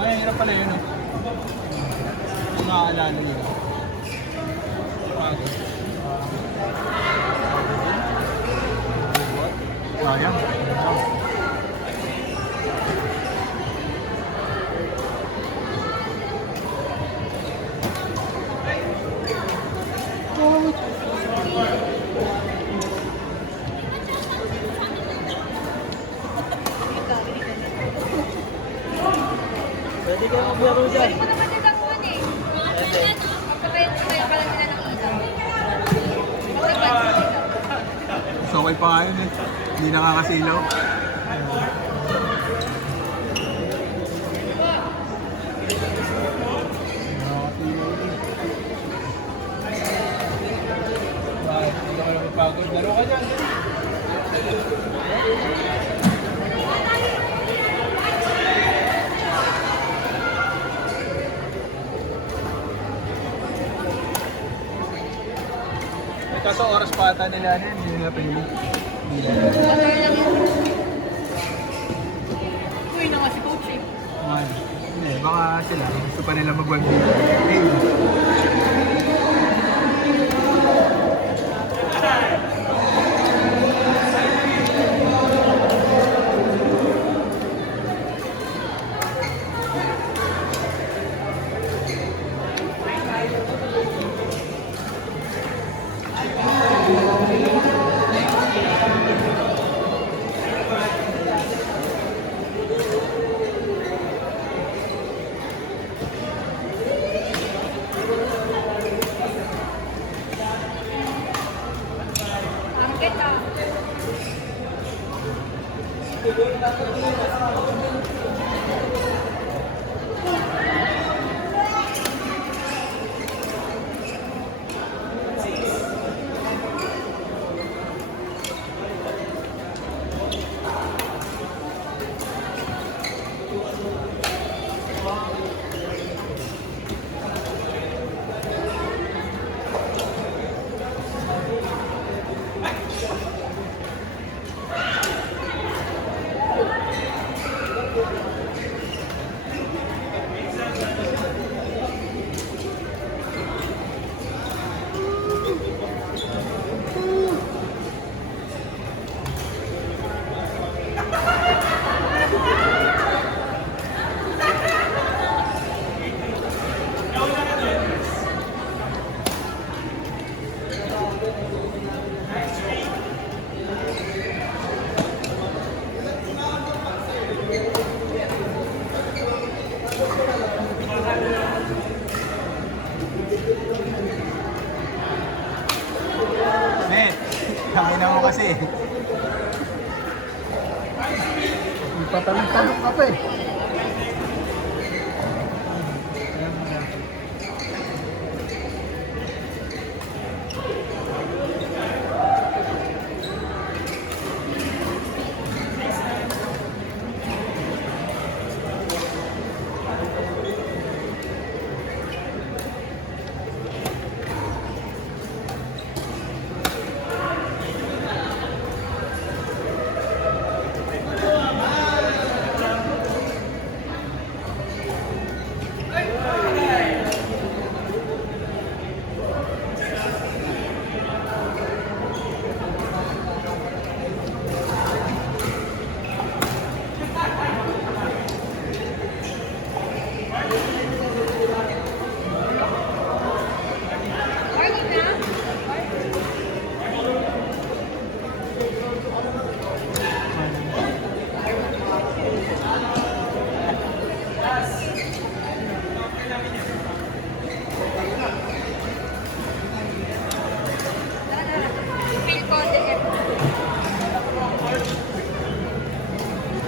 Ay, hirap pala yun, oh. Kung nakaalala yun. Sayang. Pwede kayo maglaro dyan. Pwede mo naman yung dakuan eh. Pagpatayin ko kayo pala nila ng ilaw. Okay ba? So, okay pa nga yun eh. Hindi nakakasilaw. Bakit? Hindi ka naman pagod. Laro ka dyan. Kaso oras pa ata nila yan, hindi nila pinili. Uy, na nga si Coach eh. Hindi, baka sila. Gusto pa nila mag-1 hey. Angket ah. Net, kami na mo kasi. Ipatalong-talong ka pa eh.